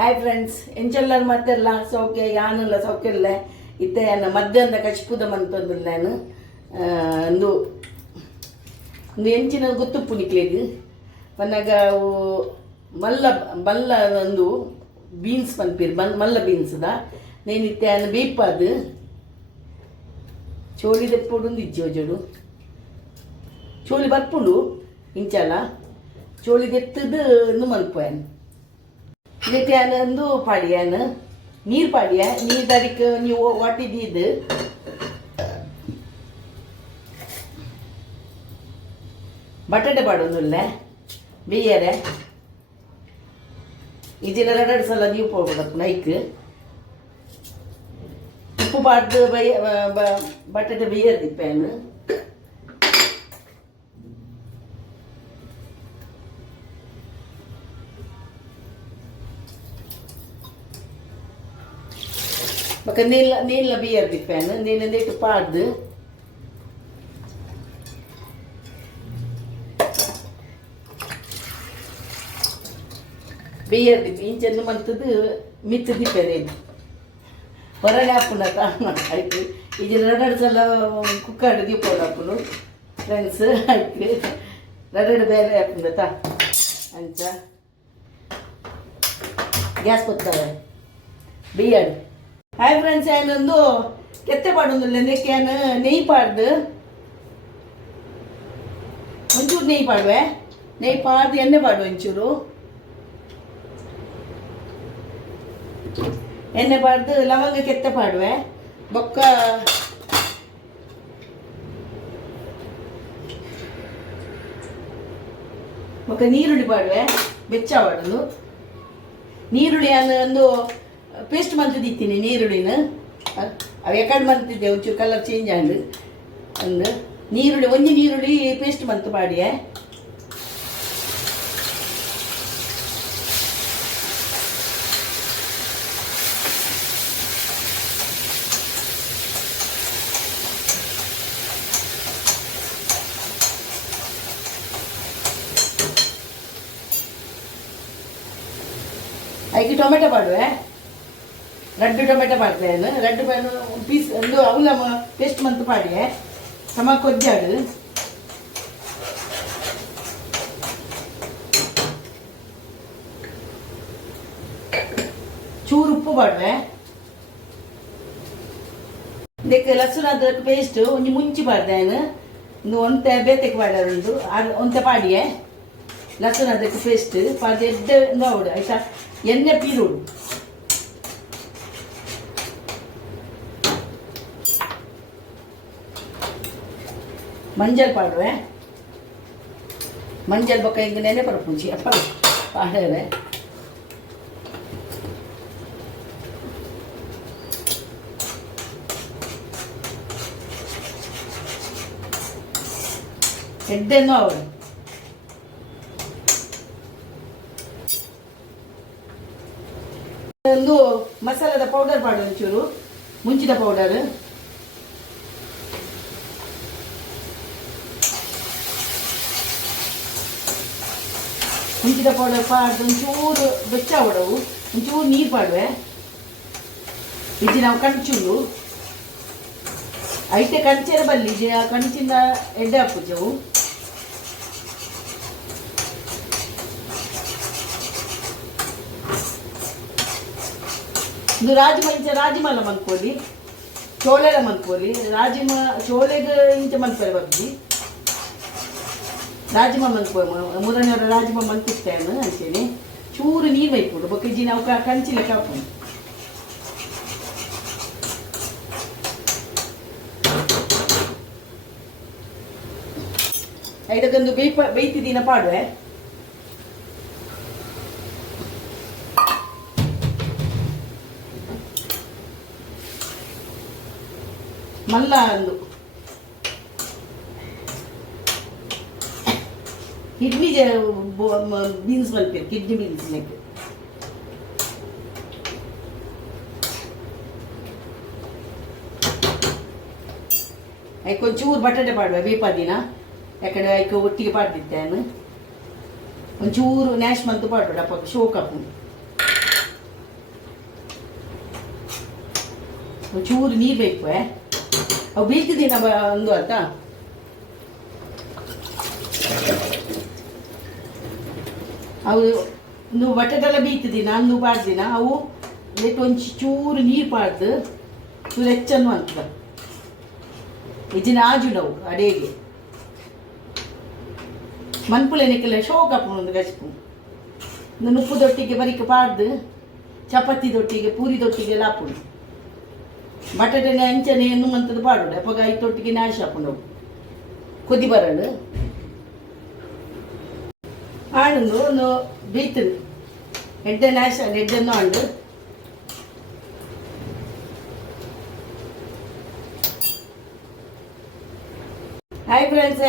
Hi friends ಎಂಚೆಲ್ಲರು ಮತ್ತೆಲ್ಲ ಸೌಖ್ಯ ಯಾನೆಲ್ಲ ಸೌಖ್ಯ ಇಲ್ಲ ಇತ್ತೆ ಮಧ್ಯಾಹ್ನ ಕಚ್ಪುದ ಮಂತಂದಿಲ್ಲ ನಾನು ಒಂದು ಒಂದು ಎಂಚಿನ ಗೊತ್ತುಪ್ಪು ನಿಕ್ಲೇದು ಮನ್ನಾಗ ಮಲ್ಲ ಬಲ್ಲ ಒಂದು ಬೀನ್ಸ್ ಪನ್ಪೀರ್ ಮಲ್ಲ ಬೀನ್ಸ್ದ ನೇನು ಇತ್ತೆ ಬೇಪಾದು ಚೋಳಿ ದೆಪ್ಪುಡು ಇಜ್ಜೋಜಡು ಚೋಳಿ ಬರ್ಪುಂಡು ಇಂಚಲ ಚೋಳಿ ದೆತ್ತದು ಮಲ್ಪೋಯನ್ ಇದಕ್ಕೆ ಒಂದು ಪಾಡಿಯಾನ ನೀರು ಪಾಡಿಯ ನೀರು ದರಿಕ ನೀವು ವಾಟಿದ್ದು ಬಟಾಟೆ ಪಾಡೋದಿಲ್ಲ ಬೇಯರೆ ಇದೆಲ್ಲ 2 ಸಲ ನೀವು ಹೋಗ್ಬೇಕು ನೈಕ್ ಉಪ್ಪು ಪಾಡ್ದು ಬಟಾಟೆ ಬೇಯದಿಪ್ಪೇನು ಬಕ ನೀಲ ಬೇಯದಿಪ್ಪೇನು ನೀನಂದಿಟ್ಟು ಪಾಡ್ದು ಬೇಯದಿಪ್ಪು ಇಂಚನ್ನು ಮಂತದ್ದು ಮಿತ್ತು ದಿಪ್ಪೇನೆ ಹೊರಗೆ ಹಾಪುನ ಆಯ್ತು ಇದು 2 ಸಲ ಕುಕ್ಕರ್ ದೀಪೋಡು ಹಾಪುನು ಫ್ರೆಂಡ್ಸ್ ಆಯ್ತು 2 ಬೇರೆ ಹಾಪುನ ತಾ ಅಂಚ ಗ್ಯಾಸ್ ಕೊಡ್ತಾರೆ ಬೇಯಡು ಹಾಯ್ ಫ್ರೆಂಡ್ಸ್ ಏನೊಂದು ಕೆತ್ತೆ ಪಾಡೋದಿಲ್ಲ ನೆಕ್ಕೆ ನೆಯ್ಯಿ ಪಾಡ್ದು ಒಂಚೂರು ನೆಯ್ಯಿ ಪಾಡುವೆ ನೆಯ್ಯಿ ಪಾಡ್ದು ಎಣ್ಣೆ ಪಾಡುವ ಒಂಚೂರು ಎಣ್ಣೆ ಪಾಡ್ದು ಲವಂಗ ಕೆತ್ತೆ ಪಾಡುವೆ ಬೊಕ್ಕ ಬೊಕ್ಕ ನೀರುಳ್ಳಿ ಪಾಡುವೆ ಬೆಚ್ಚ ಪಾಡೋದು ನೀರುಳ್ಳಿ ಒಂದು ಪೇಸ್ಟ್ ಮಂತದಿತ್ತೀನಿ ನೀರುಳ್ಳಿನ ಅವು ಎಕಡೆ ಮಂತಿದ್ದೆ ಒಂಚೂರು ಕಲರ್ ಚೇಂಜ್ ಆಂಡು ಒಂದು ನೀರುಳ್ಳಿ ಒಂಜಿ ನೀರುಳ್ಳಿ ಪೇಸ್ಟ್ ಮಂತು ಪಾಡಿಯೆ ಅದಕ್ಕೆ ಟೊಮೆಟೊ ಪಾಡುವೆ 2 ಟೊಮೆಟೊ ಪಾಡ್ತೇನೆ 2 ಪೀಸ್ ಒಂದು ಅವಲ ಪೇಸ್ಟ್ ಮಂತ್ ಪಾಡಿಯೆ ಸಮ ಕೊಜ್ಜಾಡು ಚೂರು ಉಪ್ಪು ಪಾಡುವೆ ಇದಕ್ಕೆ ಲಸುನ ಅದ್ರಕ್ಕೆ ಪೇಸ್ಟ್ ಒಂಜಿ ಮುಂಚಿ ಪಾಡ್ದೇನು ಒಂದು ಒಂತೆ ಬೇತೆಗೆ ಪಾಡೋದು ಒಂತೆ ಪಾಡಿಯೆ ಲಸುನ ಅದಕ್ಕೆ ಪೇಸ್ಟ್ ಪಾದ ಎಡ್ಡೆ ನೋಡು ಆಯ್ತಾ ಎಣ್ಣೆ ಪೀರುಡು ಮಂಜಲ್ ಪಾಡುವೆ ಮಂಜಲ್ ಬೊಕ್ಕ ಹಿಂಗೆ ನೆನೆ ಪರಪುಂಚಿ ಅಪ್ಪ ಪಾಡವೆ ಎಡ್ಡೆನ್ನು ಅವರು ಒಂದು ಮಸಾಲದ ಪೌಡರ್ ಪಾಡು ಒಂಚೂರು ಮುಂಚಿದ ಪೌಡರ್ ಮುಂಚಿದ ಪೌಡರ್ ಪಾಡ್ದು ಒಂಚೂರು ಬೆಚ್ಚ ಹೊಡವು ಒಂಚೂರು ನೀರು ಪಾಡುವೆ ಇದು ನಾವು ಕಂಚುಂಡು ಐತೆ ಕಂಚೆರ ಬಲ್ಲಿ ಕಂಚಿನ ಎಡ್ಡೆ ಹಾಕುಜವು ಇದು ರಾಜಿಮಲ ಮನ್ಕೋಲಿ ಚೋಳೆಲ ಮನ್ಕೋಲಿ ಚೋಳೆಗೆ ಇಂಚ ಮನ್ಪರೆ ಬಗ್ಗಿ ರಾಜಮ ಮನ್ಕೋ ಮೂರನೇವರ ರಾಜಮ ಮನ್ಕಿಸ್ತೇನು ಅಂತೇಳಿ ಚೂರು ನೀರು ಬೈಕೊಡು ಬೊಕ್ಕಿ ನಾವು ಕಂಚಿನ ಕಾಪು ಇದಕ್ಕೊಂದು ಬೇಯ್ತಿದ್ದೀನ ಪಾಡುವೆ ಮಲ್ಲ ಒಂದು ಕಿಡ್ನಿ ಬೀನ್ಸ್ ಮಲ್ಪೇರು ಕಿಡ್ನಿ ಬೀನ್ಸ್ ಲೆಕ್ಕ ಅದಕ್ಕೆ ಒಂಚೂರು ಬಟಾಟೆ ಪಾಡುವೆ ಬೇಪಾದಿನ ಯಾಕಡೆ ಅದಕ್ಕೆ ಒಟ್ಟಿಗೆ ಪಾಡ್ದಿದ್ದೇನೆ ಒಂಚೂರು ನ್ಯಾಶ್ ಮಂತು ಪಾಡು ಅಪ್ಪ ಶೋಕಪ್ಪು ಚೂರು ನೀರು ಬೇಕು ಅವು ಬೀಳ್ತಿದ್ದೀನ ಒಂದು ಆತ ಅವು ನೀವು ಬಟಾಟೆಲ್ಲ ಬೀಳ್ತಿದ್ದೀನಿ ನಾನು ಪಾಡ್ದಿನ ಅವು ಅದಕ್ಕೆ ಒಂದು ಚೂರು ನೀರು ಪಾಡ್ದು ಚೂರು ಹೆಚ್ಚನ್ನು ಅಂತ ಇಜಿನ ಆಜು ನಾವು ಅಡೇಗೆ ಮನ್ಪುಲೆನಕ್ಕೆಲ್ಲ ಶೋಕ ಒಂದು ಗಚ್ಪು ಉಪ್ಪು ದೊಟ್ಟಿಗೆ ಬರೀಕ ಪಾಡ್ದು ಚಪಾತಿ ದೊಟ್ಟಿಗೆ ಪೂರಿ ದೊಟ್ಟಿಗೆ ಎಲ್ಲ ಹಾಕೊಂಡು ಬಟಾಟೆನ ಅಂಚನೆ ಮಂತದ್ದು ಪಾಡೋಡು ಅಪ್ಪಾಗ ಐತೊಟ್ಟಿಗೆ ನಾಶ ಹಾಕೊಂಡು ಕೊದಿ ಬರಲು ಆಣಂದು ಒಂದು ಬೀತದು ಎಡ್ಡೆ ನಾಶ ಎಡ್ಡೆನ್ನು ಆಂಡು ಹಾಯ್ ಫ್ರೆಂಡ್ಸ್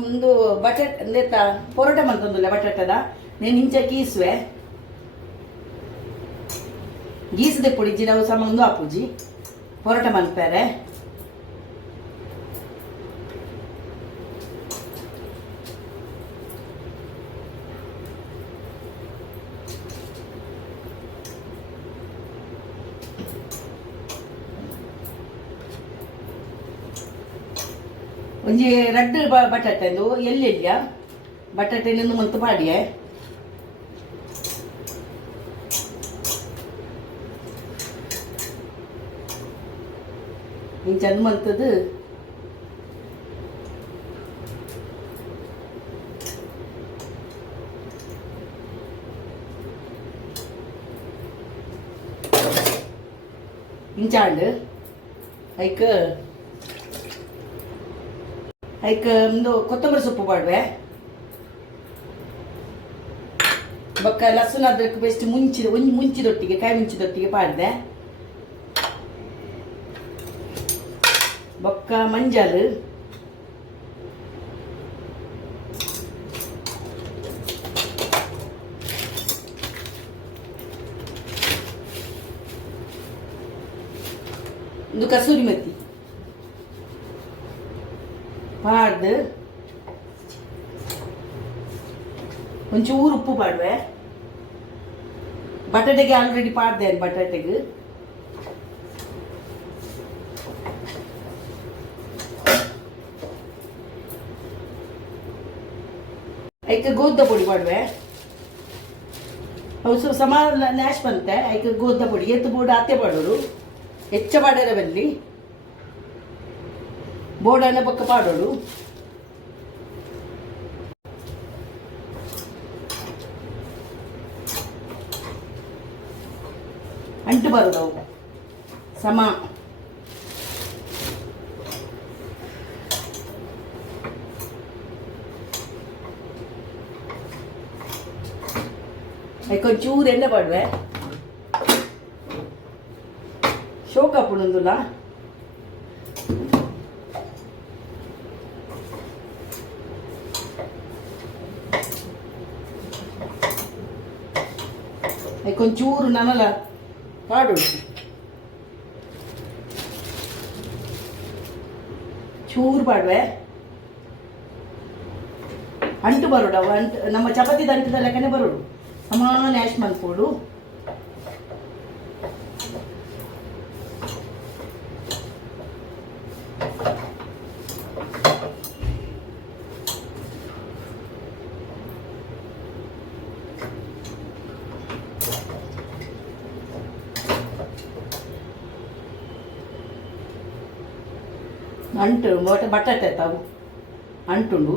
ಒಂದು ಬಟಾಟ್ ಲೆತ್ತ ಪೊರೋಟ ಮಂತಂದುಲ್ಲ ಬಟಾಟದ నేను ఇంచ గీసువే ಗೀಸದೆ ಪುಡಿಜಿ ನಾವು ಸಮ ಒಂದು ಆಪುಜಿ ಪೊರೋಟ ಮನ್ಪೇರೆ ಒಂಜಿ ರಡ್ಡು ಬಟಾಟೆಂದು ಎಲ್ಲೆಲ್ಲ ಬಟಾಟೆನೊಂದು ಮಂತು ಪಾಡಿಯೇ ಹಿಂಗೆ ಚಂದ ಮಂತದ್ದು ಹಿಂಚಾಂಡು ಐಕ ಒಂದು ಕೊತ್ತಂಬರಿ ಸೊಪ್ಪು ಪಾಡುವೆ ಬೊಕ್ಕ ಲಸುನ ಅದ್ರಕ್ಕೆ ಬೆಸ್ಟ್ ಮುಂಚಿದೊಟ್ಟಿಗೆ ಕಾಯಿ ಮುಂಚಿದೊಟ್ಟಿಗೆ ಪಾಡಿದೆ ಬೊಕ್ಕ ಮಂಜಲ್ ಒಂದು ಕಸೂರಿ ಮೆತ್ತಿ ಪಾಡ್ದು ಒಂಚೂರು ಉಪ್ಪು ಪಾಡುವೆ ಬಟಾಟೆಗೆ ಆಲ್ರೆಡಿ ಪಾಡ್ದೆ ಬಟಾಟೆಗೆ ಐಕ ಗೋಧ ಪೊಡಿ ಪಾಡುವೆ ಅವು ಸಮ ನ್ಯಾಶ್ ಬಂತೆ ಐಕ ಗೋಧ ಪೊಡಿ ಎತ್ತು ಬೋರ್ಡ್ ಅತ್ತೆ ಪಾಡೋರು ಹೆಚ್ಚ ಪಾಡರ ಬಲ್ಲಿ ಬೋರ್ಡನ್ನ ಪಕ್ಕ ಪಾಡೋಡು ಅಂಟು ಬರೋದು ಅವು ಸಮ కొంచెం ఎన్న పడవే షోక్ అప్పుడు ఉందిలా కొంచెం ననల పాడు ಚೂರು ಪಾಡುವೆ ಅಂಟು ಬರೋಡು ಅವು ಅಂಟು ನಮ್ಮ ಚಪಾತಿ ಅಂಟದ ಲೆಕ್ಕನೆ ಬರೋಡು ಸಮಾನ ಆ್ಯಶ್ ಮಲ್ಪೋಡು ಅಂಟು ಬಟಾಟೆ ತಾವು ಅಂಟುಂಡು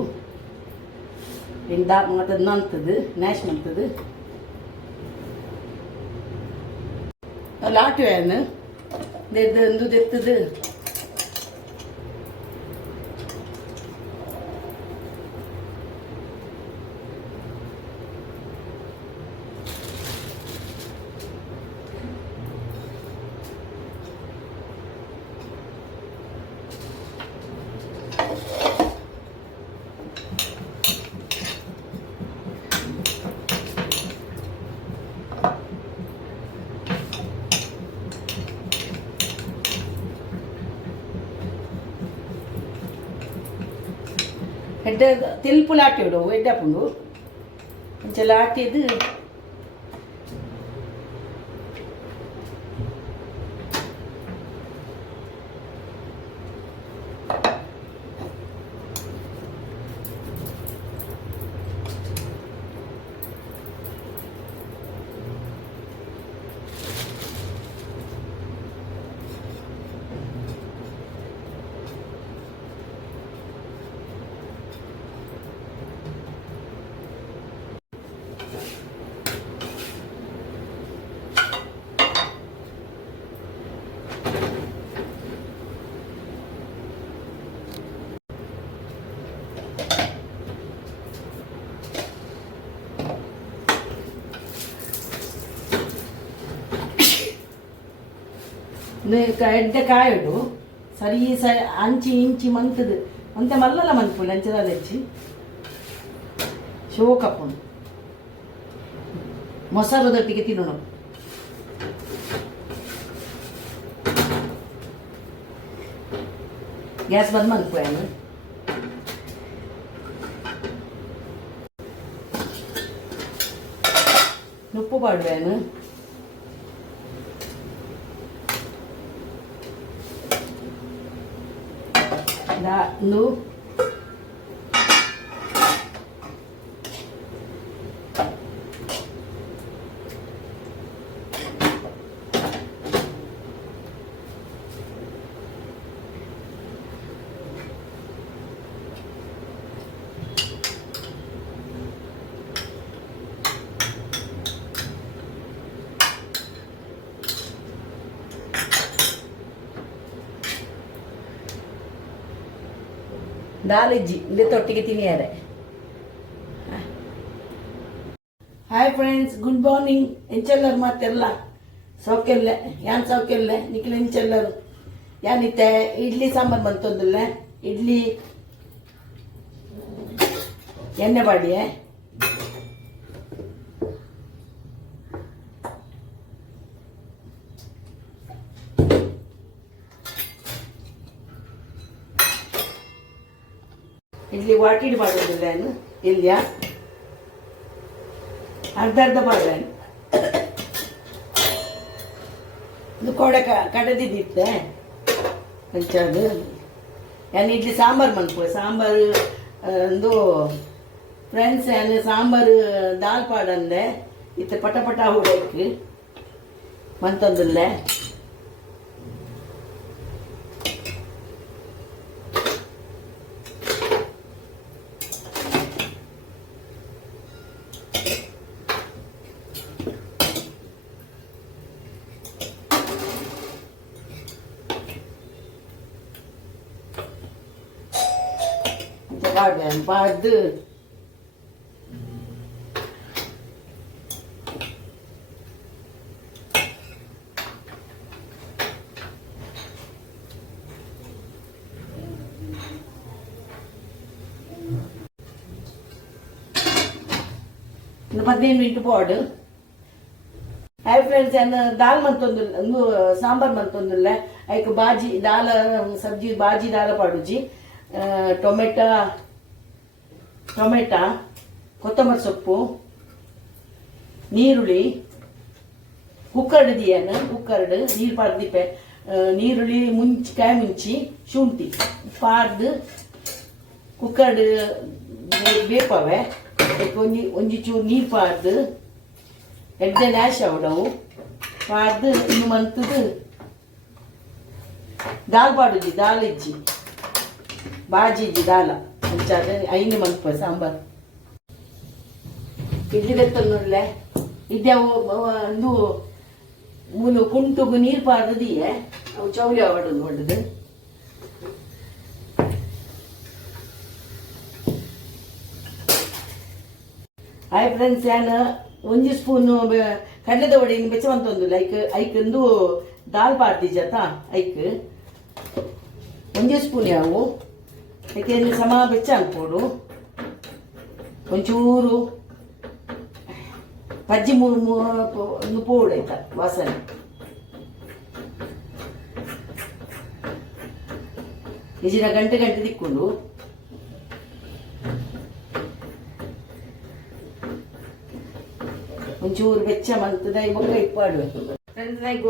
ಇಂದ ಮತ್ತೆ ನಂತದು ನ್ಯಾಶ್ ಮಂತದು ಲಾಟುವೇನು ದೆದ್ದು ದೆತ್ತದು ಎಡ್ಡ ತಿಲ್ಪುಲು ಆಟಿ ಇಡವು ಎಡ್ಡಪ್ಪುಂಡು ಒಂಚೆಲ್ಲ ಆಟಿದ್ದು ಎಡ್ಡೆ ಕಾಯಡು ಸರಿ ಸರಿ ಅಂಚಿ ಇಂಚಿ ಮಂತದು ಅಂತೆ ಮಲ್ಲಲ ಮಂತ್ಪುಂಡು ಅಂಚದ ಹೆಚ್ಚಿ ಶೋಕಪ್ಪುಂಡು ಮೊಸರದೊಟ್ಟಿಗೆ ತಿನ್ನೋಣ. ಗ್ಯಾಸ್ ಬಂದ್ ಮಲ್ಪೋಯಾನು ಉಪ್ಪು ಪಾಡುವೇನು ಒಂದು ದಾಲಿಜ್ಜಿ ಇದೊಟ್ಟಿಗೆ ತಿನ್ನಿಯಾರೆ. Hi friends, good morning. ಎಂಚೆಲ್ಲರು ಮಾತೆಲ್ಲ ಸೌಖ್ಯಲ್ಲೇ ಯಾನ್ ಸೌಖ್ಯಲ್ಲೇ ನಿಖಿಲ್ ಎಂಚೆಲ್ಲರು ಯಾನಿತ್ತೆ ಇಡ್ಲಿ ಸಾಂಬಾರು ಬಂತಂದಿಲ್ಲ. ಇಡ್ಲಿ ಎಣ್ಣೆ ಬಾಡಿಯೇ ಇಡ್ಲಿ ವಾಟಿಡ್ ಮಾಡೋದಿಲ್ಲ ಏನು ಇಲ್ಲಿಯ ಅರ್ಧ ಮಾಡಿದೆ ಇದು ಕೊಡೆ ಕಡದಿದ್ದಿತ್ತೆ ಹಂಚದು ಏನು ಇಡ್ಲಿ ಸಾಂಬಾರು ಮನ್ಪು ಸಾಂಬಾರು ಒಂದು ಫ್ರೆಂಡ್ಸ್ ಏನು ಸಾಂಬಾರು ದಾಲ್ ಪಾಡಂದೆ ಇತ್ತು ಪಟ ಪಟ ಹುಡಕ್ಕೆ ಮಂತಂದಿಲ್ಲ. பாடு இந்த 15 ಮಿನಿಟ್ ಪಾಡು. ಹಾಯ್ ಫ್ರೆಂಡ್ಸ್, ದಾಲ್ ಮಂತೊಂದು ಸಾಂಬಾರ್ ಮಂತೊಂದುಲ್ಲ ಐಕ್ ಬಾಜಿ ದಾಲ ಸಬ್ಜಿ ಬಾಜಿ ದಾಲ ಪಾಡುಜಿ ಟೊಮೆಟೊ ಕೊತ್ತಂಬರಿ ಸೊಪ್ಪು ನೀರುಳ್ಳಿ ಕುಕ್ಕರ್ಡ್ ದಿಯನು ಕುಕ್ಕರ್ಡ್ ನೀರು ಪಾರ್ದಿಪ್ಪೆ ನೀರುಳ್ಳಿ ಮುಂಚಿ ಕಾಯಿ ಮುಂಚಿ ಶುಂಠಿ ಪಾರ್ದು ಕುಕ್ಕರ್ಡ್ ಬೇಪವೆ ಒಂಜಿ ಚೂರು ನೀರು ಪಾರ್ದು ಎಡ್ಡೆ ನ್ಯಾಶ್ ಅವಡವು ಪಾರ್ದು ಇನ್ನು ಮಂತದು ದಾಲ್ ಪಾಡುಜಿ ದಾಲ್ ಇಜ್ಜಿ ಬಾಜಿ ಇಜ್ಜಿ ದಾಲ ಅಂಚಾದ ಐನು ಮಂತ್ಪ ಸಾಂಬಾರ್ ಇಡ್ಲಿ ಬೆತ್ತೊಂದುಲ್ಲೆ ಇಡ್ಡೆ ಒಂದು ಮೂಲು ಕುಂಟುಗು ನೀರು ಪಾರ್ದಿಯೇ ಅವು ಚೌಲಿ ಅವಡದು ಹೊಡೆದು ಹಾಯ್ ಫ್ರೆಂಡ್ಸ್, ನಾನು ಒಂಜಿ ಸ್ಪೂನು ಕಡಲೆದ ಒಡೆಯನ್ನು ಬೆಚ್ಚವಂತೊಂದು ಐಕಂದು ದಾಲ್ ಪಾಡ್ದಿಜಾತ ಐಕ್ ಒಂಜಿ ಸ್ಪೂನ್ ಯಾವು ಐಕೆ ಸಮ ಬೆಚ್ಚ ಅನ್ಕೊಡು ಒಂಚೂರು ಪಜ್ಜಿ ಒಂದು ಪೌಡ್ ಆಯ್ತಾ ವಾಸನೆ ಇಜಿನ ಗಂಟೆ ಗಂಟೆ ತಿಕ್ಕೊಂಡು ಒಂಚೂರು ಬೆಚ್ಚ ಮಂತದ ಬೊಕ್ಕ ಇಪ್ಪಾಡು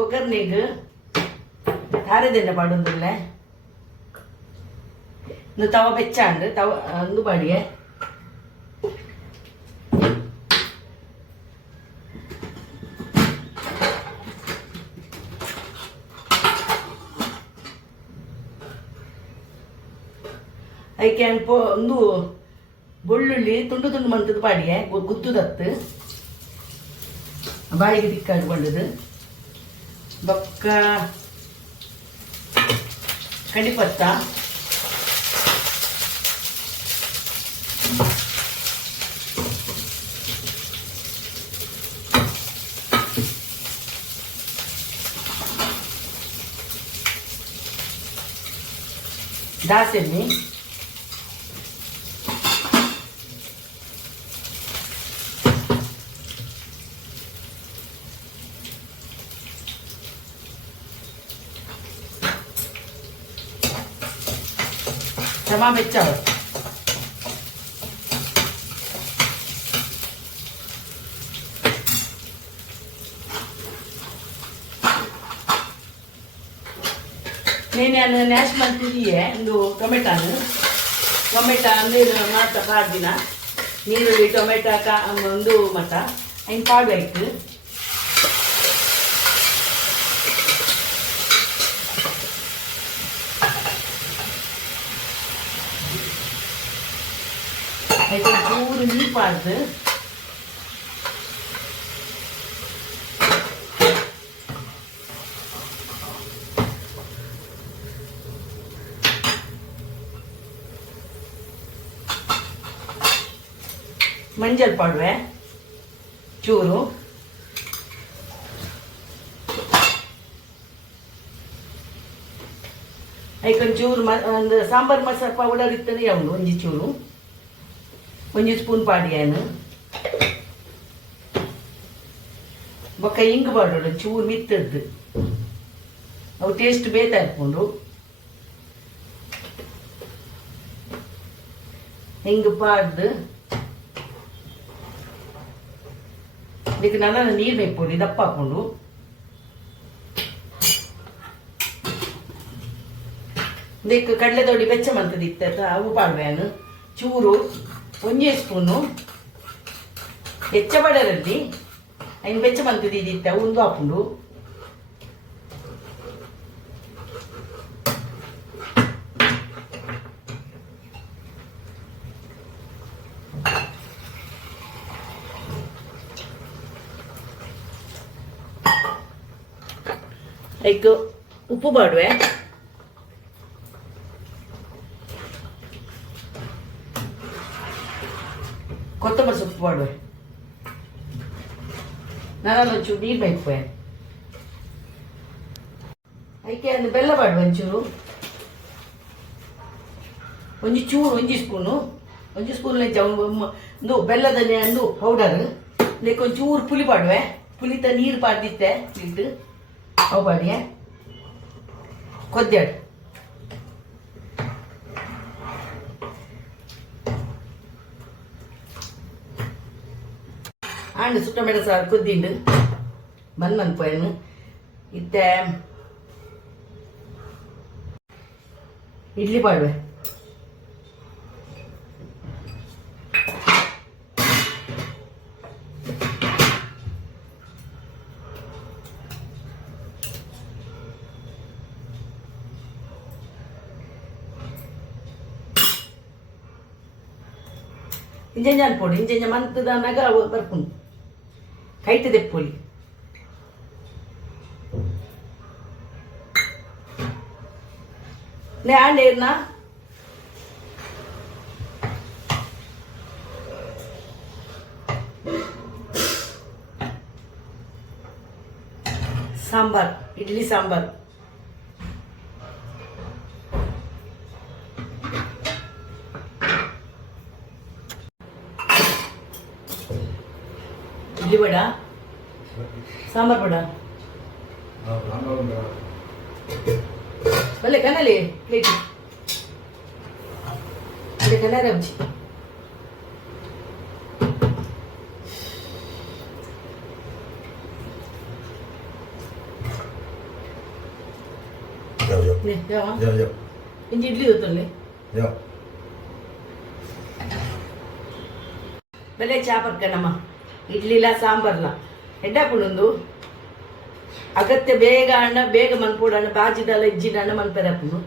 ಒಗ್ಗರ್ನೆಗ್ ಖಾರದೆಣ್ಣೆ ಪಾಡೊಂದುಲ್ಲ ಒಂದು ತವ ಬೆಚ್ಚ ಅಂಡ್ ತವ ಒಂದು ಬಾಡಿಗೆ ಐಕೆ ಒಂದು ಬೆಳ್ಳುಳ್ಳಿ ತುಂಡು ತುಂಡು ಮಂತದ ಬಾಡಿಗೆ ಗುತ್ತುದತ್ತು ಬಾಯಿಗೆ ತಿಕ್ಕಾಡ್ಕೊಂಡದು ಬೊಕ್ಕ ಕಡಿಪತ್ತ ದಾಸೆಣ್ಣೆ, ಸಮ ಬೆಚ್ಚವ నేను నేషనల్ తిరిగే ಒಂದು ಟೊಮೆಟೊ ಅಂದರೆ ಮಾತ ಪಾಡ್ದಿನ ನೀರುಳ್ಳಿ ಟೊಮೆಟೊ ಒಂದು ಮತ ಹಿಂಗೆ ಪಾಡ್ಬೇಕು. అయితే ಚೂರು ನೀರು ಪಾಡ್ದು ಮಂಜಲ್ ಪಾಡುವೆ ಚೂರು, ಐಕೊಂಚೂರು ಒಂದು ಸಾಂಬಾರು ಮಸಾಲ ಪೌಡರ್ ಇತ್ತಂದ್ರೆ ಯಾವುದು ಒಂಜಿ ಚೂರು ಒಂಜಿ ಸ್ಪೂನ್ ಪಾಡಿಯಾನು ಬೊಕ್ಕ ಹಿಂಗ್ ಪಾಡೋಡು ಚೂರು ಮಿತ್ತದ್ದು ಅವು ಟೇಸ್ಟ್ ಬೇತಾ ಇರ್ಕೊಂಡು ಹಿಂಗೆ ಪಾಡ್ದು ಇದಕ್ಕೆ ನಾನು ನೀರು ಬೇಕ್ಬೋದು ದಪ್ಪ ಹಾಕೊಂಡು ಇದಕ್ಕೆ ಕಡಲೆ ದೊಡ್ಡಿ ಬೆಚ್ಚ ಮಂತದ ಇತ್ತ ಅವು ಪಾಡ್ವೇನು ಚೂರು ಒಂಜೇ ಸ್ಪೂನು ಹೆಚ್ಚ ಬಡರಲ್ಲಿ ಐನು ಬೆಚ್ಚ ಮಂತದ ಇದಿತ್ತ ಒಂದು ಹಾಕೊಂಡು ಐಕ್ ಉಪ್ಪು ಬಾಡುವೆ ಕೊತ್ತಂಬರಿ ಸೊಪ್ಪು ಬಾಡುವೆ ನಾನು ಒಂಚೂರು ನೀರು ಬೇಕುವೆ ಐಕೆ ಒಂದು ಬೆಲ್ಲ ಬಾಡುವೆ ಒಂಚೂರು ಒಂಜಿ ಸ್ಪೂನು ಒಂದು ಬೆಲ್ಲದ ಒಂದು ಪೌಡರ್ ಇದಕ್ಕೆ ಒಂಚೂರು ಪುಳಿ ಬಾಡುವೆ ಪುಳಿತ ನೀರು ಪಾಡ್ದಿತ್ತೆ ಇಟ್ಟು ಅವು ಬಾಡಿಯ ಕೊದ್ದಾಡು ಆಂಡು ಸುಟ್ಟ ಮೆಣಸು ಸಾರು ಕುದ್ದಿಂಡು ಬಂದು ಪೋಯನು ಇತ್ತೆ ಇಡ್ಲಿ ಪಾಡುವೆ ಇಂಜಂಜ ಅನ್ಪೋಡು ಇಂಜಂಜ ಮಂತದನಾಗ ಬರ್ಪುಂಡು ಕೈಟ್ ದೆಪ್ಪೊಲಿ ನೇ ಆಂಡೇರ್ನ ಸಾಂಬಾರ್ ಇಡ್ಲಿ ಸಾಂಬಾರ್ ಇಡ್ಲಿ ವಡ ಸಾಂಬಾರ್ ವಡ ಬಲ್ಲೆ ಕನ್ನಲಿ ಪ್ಲೇಟ್ ಅದೇ ಕನ್ನಡ ರುಚಿ ಇಂಚಿ ಇಡ್ಲಿ ಗೊತ್ತಲ್ಲಿ ಬೆಲೆ ಚಾಪರ್ಕನಮ್ಮ ಇಡ್ಲಿಲ ಸಾಂಬಾರ್ಲ ಎಡ್ಡಾಪುಂಡು ಅಗತ್ಯ ಬೇಗ ಅಣ್ಣ ಬೇಗ ಮನ್ಪೂಡಣ್ಣ ಬಾಜಿದಲ್ಲ ಇಜ್ಜಿನ ಅಣ್ಣ ಮನ್ಪೆರಪ್ಪು